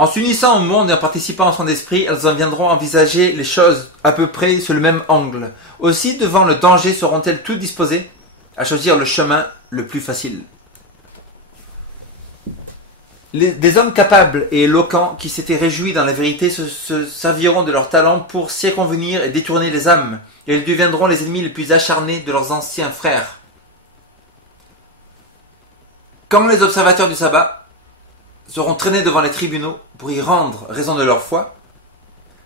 En s'unissant au monde et en participant à son esprit, elles en viendront envisager les choses à peu près sur le même angle. Aussi, devant le danger, seront-elles toutes disposées à choisir le chemin le plus facile. Des hommes capables et éloquents qui s'étaient réjouis dans la vérité se serviront de leur talent pour circonvenir et détourner les âmes, et ils deviendront les ennemis les plus acharnés de leurs anciens frères. Quand les observateurs du sabbat seront traînés devant les tribunaux pour y rendre raison de leur foi,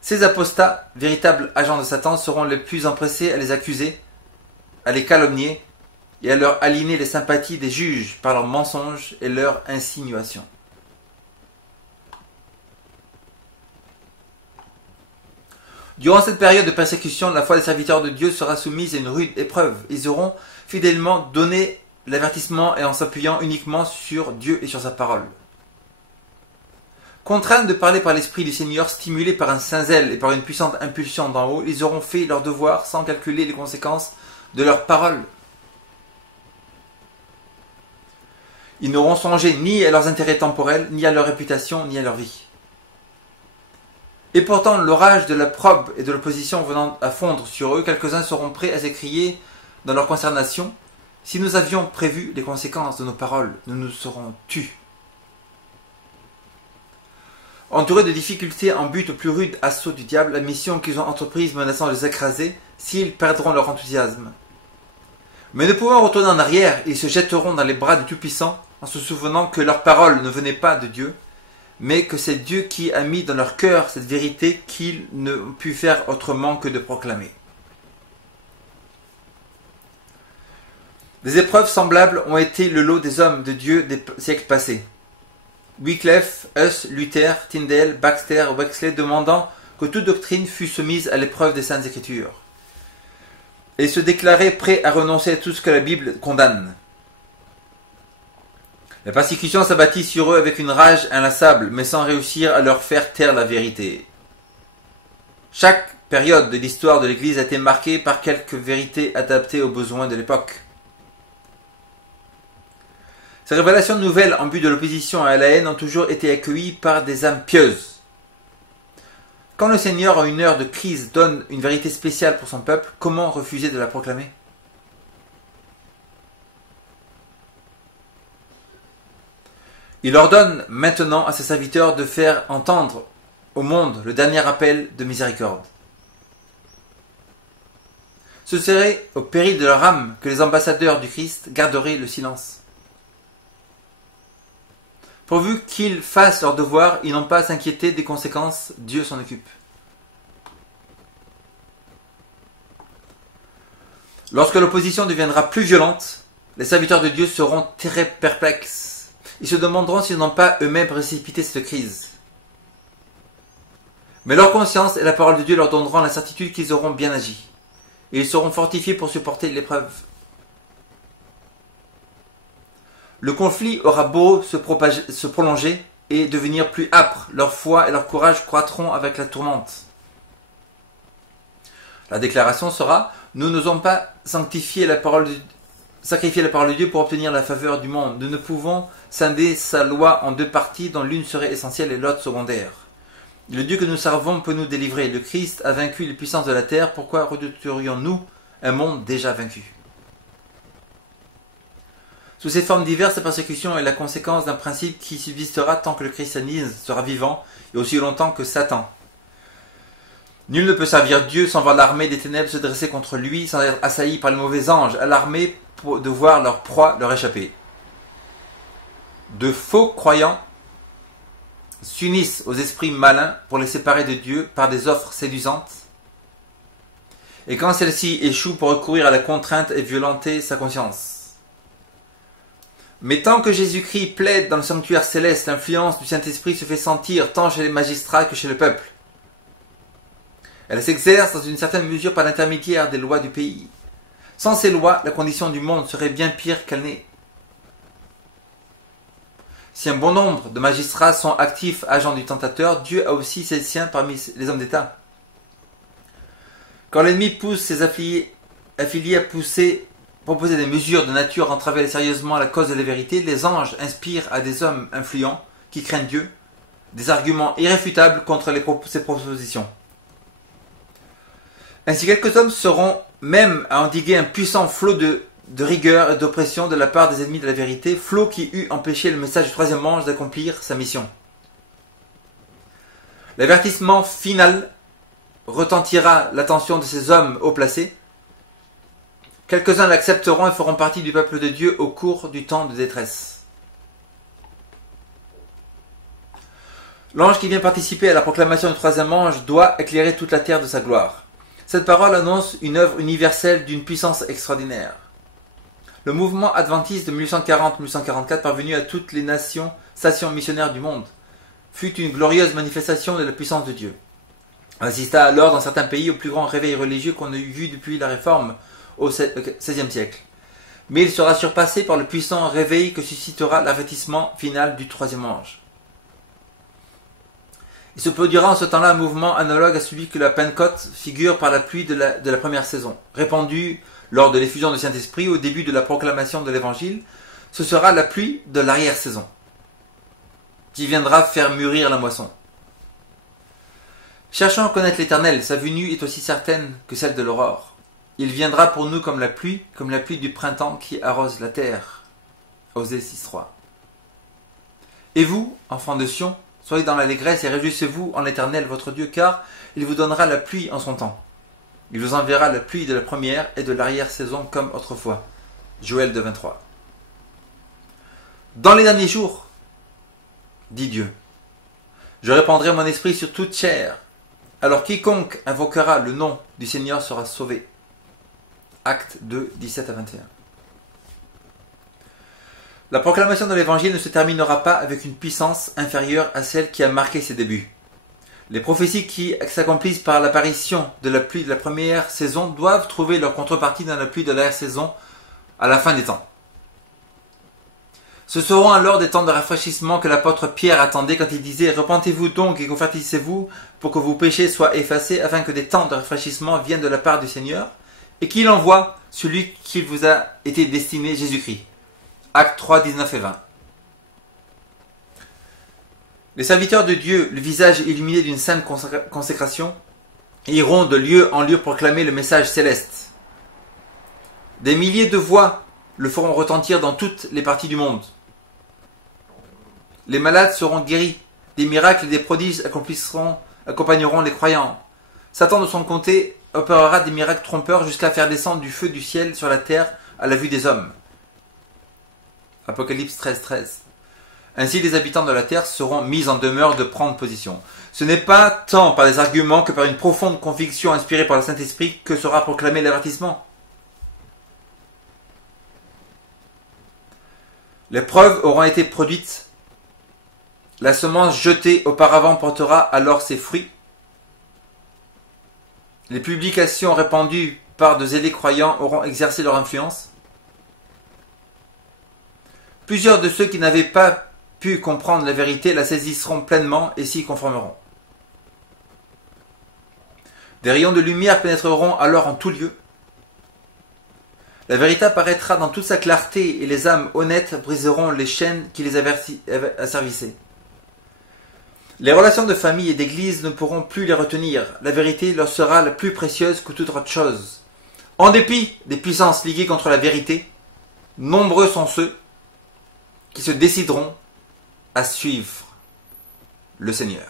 ces apostats, véritables agents de Satan, seront les plus empressés à les accuser, à les calomnier et à leur aliéner les sympathies des juges par leurs mensonges et leurs insinuations. Durant cette période de persécution, la foi des serviteurs de Dieu sera soumise à une rude épreuve. Ils auront fidèlement donné l'avertissement et en s'appuyant uniquement sur Dieu et sur sa parole. Contraints de parler par l'Esprit du Seigneur, stimulés par un saint zèle et par une puissante impulsion d'en haut, ils auront fait leur devoir sans calculer les conséquences de leurs paroles. Ils n'auront songé ni à leurs intérêts temporels, ni à leur réputation, ni à leur vie. Et pourtant, l'orage de la probe et de l'opposition venant à fondre sur eux, quelques-uns seront prêts à s'écrier dans leur consternation : si nous avions prévu les conséquences de nos paroles, nous nous serons tus. Entourés de difficultés en but au plus rude assaut du diable, la mission qu'ils ont entreprise menaçant de les écraser, s'ils perdront leur enthousiasme. Mais ne pouvant retourner en arrière, ils se jetteront dans les bras du Tout-Puissant en se souvenant que leurs paroles ne venaient pas de Dieu, mais que c'est Dieu qui a mis dans leur cœur cette vérité qu'ils ne put faire autrement que de proclamer. Des épreuves semblables ont été le lot des hommes de Dieu des siècles passés. Wycliffe, Huss, Luther, Tyndale, Baxter, Wexley demandant que toute doctrine fût soumise à l'épreuve des Saintes Écritures, et se déclaraient prêts à renoncer à tout ce que la Bible condamne. La persécution s'abattit sur eux avec une rage inlassable, mais sans réussir à leur faire taire la vérité. Chaque période de l'histoire de l'Église a été marquée par quelque vérité adaptée aux besoins de l'époque. Ces révélations nouvelles en but de l'opposition à la haine ont toujours été accueillies par des âmes pieuses. Quand le Seigneur, en une heure de crise, donne une vérité spéciale pour son peuple, comment refuser de la proclamer ? Il ordonne maintenant à ses serviteurs de faire entendre au monde le dernier appel de miséricorde. Ce serait au péril de leur âme que les ambassadeurs du Christ garderaient le silence. Pourvu qu'ils fassent leur devoir, ils n'ont pas à s'inquiéter des conséquences, Dieu s'en occupe. Lorsque l'opposition deviendra plus violente, les serviteurs de Dieu seront très perplexes. Ils se demanderont s'ils n'ont pas eux-mêmes précipité cette crise. Mais leur conscience et la parole de Dieu leur donneront la certitude qu'ils auront bien agi. Et ils seront fortifiés pour supporter l'épreuve. Le conflit aura beau se prolonger et devenir plus âpre, leur foi et leur courage croîtront avec la tourmente. La déclaration sera : nous n'osons pas sacrifier la parole de Dieu pour obtenir la faveur du monde. Nous ne pouvons scinder sa loi en deux parties dont l'une serait essentielle et l'autre secondaire. Le Dieu que nous servons peut nous délivrer. Le Christ a vaincu les puissances de la terre. Pourquoi redouterions-nous un monde déjà vaincu ? Sous ces formes diverses, la persécution est la conséquence d'un principe qui subsistera tant que le christianisme sera vivant et aussi longtemps que Satan. Nul ne peut servir Dieu sans voir l'armée des ténèbres se dresser contre lui, sans être assailli par les mauvais anges, alarmés de voir leur proie leur échapper. De faux croyants s'unissent aux esprits malins pour les séparer de Dieu par des offres séduisantes, et quand celles-ci échouent pour recourir à la contrainte et violenter sa conscience. Mais tant que Jésus-Christ plaide dans le sanctuaire céleste, l'influence du Saint-Esprit se fait sentir tant chez les magistrats que chez le peuple. Elle s'exerce dans une certaine mesure par l'intermédiaire des lois du pays. Sans ces lois, la condition du monde serait bien pire qu'elle n'est. Si un bon nombre de magistrats sont actifs agents du tentateur, Dieu a aussi ses siens parmi les hommes d'État. Quand l'ennemi pousse ses affiliés à proposer des mesures de nature à entraver sérieusement la cause de la vérité, les anges inspirent à des hommes influents qui craignent Dieu des arguments irréfutables contre ces propositions. Ainsi, quelques hommes seront même à endiguer un puissant flot de rigueur et d'oppression de la part des ennemis de la vérité, flot qui eût empêché le message du troisième ange d'accomplir sa mission. L'avertissement final retentira l'attention de ces hommes haut placés. Quelques-uns l'accepteront et feront partie du peuple de Dieu au cours du temps de détresse. L'ange qui vient participer à la proclamation du troisième ange doit éclairer toute la terre de sa gloire. Cette parole annonce une œuvre universelle d'une puissance extraordinaire. Le mouvement adventiste de 1840-1844, parvenu à toutes les stations missionnaires du monde, fut une glorieuse manifestation de la puissance de Dieu. On assista alors dans certains pays au plus grand réveil religieux qu'on ait vu depuis la Réforme au XVIe siècle. Mais il sera surpassé par le puissant réveil que suscitera l'avertissement final du troisième ange. Il se produira en ce temps-là un mouvement analogue à celui que la Pentecôte figure par la pluie de la première saison. Répandue lors de l'effusion du Saint-Esprit au début de la proclamation de l'Évangile, ce sera la pluie de l'arrière-saison, qui viendra faire mûrir la moisson. Cherchons à connaître l'Éternel, sa venue est aussi certaine que celle de l'aurore. Il viendra pour nous comme la pluie du printemps qui arrose la terre. Osée 6.3. Et vous, enfants de Sion, soyez dans l'allégresse et réjouissez-vous en l'Éternel votre Dieu, car il vous donnera la pluie en son temps. Il vous enverra la pluie de la première et de l'arrière-saison comme autrefois. Joël 2.23. Dans les derniers jours, dit Dieu, je répandrai mon esprit sur toute chair. Alors quiconque invoquera le nom du Seigneur sera sauvé. Actes 2, 17 à 21. La proclamation de l'Évangile ne se terminera pas avec une puissance inférieure à celle qui a marqué ses débuts. Les prophéties qui s'accomplissent par l'apparition de la pluie de la première saison doivent trouver leur contrepartie dans la pluie de l'arrière-saison à la fin des temps. Ce seront alors des temps de rafraîchissement que l'apôtre Pierre attendait quand il disait « Repentez-vous donc et convertissez-vous pour que vos péchés soient effacés afin que des temps de rafraîchissement viennent de la part du Seigneur et qu'il envoie celui qui vous a été destiné, Jésus-Christ. » Actes 3, 19 et 20. Les serviteurs de Dieu, le visage illuminé d'une sainte consécration, iront de lieu en lieu proclamer le message céleste. Des milliers de voix le feront retentir dans toutes les parties du monde. Les malades seront guéris, des miracles et des prodiges accompagneront les croyants. Satan de son côté opérera des miracles trompeurs jusqu'à faire descendre du feu du ciel sur la terre à la vue des hommes. Apocalypse 13, 13. Ainsi les habitants de la terre seront mis en demeure de prendre position. Ce n'est pas tant par des arguments que par une profonde conviction inspirée par le Saint-Esprit que sera proclamé l'avertissement. Les preuves auront été produites. La semence jetée auparavant portera alors ses fruits. Les publications répandues par de zélés croyants auront exercé leur influence. Plusieurs de ceux qui n'avaient pas pu comprendre la vérité la saisiront pleinement et s'y conformeront. Des rayons de lumière pénétreront alors en tout lieu. La vérité apparaîtra dans toute sa clarté et les âmes honnêtes briseront les chaînes qui les asservissaient. Les relations de famille et d'église ne pourront plus les retenir. La vérité leur sera la plus précieuse que toute autre chose. En dépit des puissances liguées contre la vérité, nombreux sont ceux qui se décideront à suivre le Seigneur.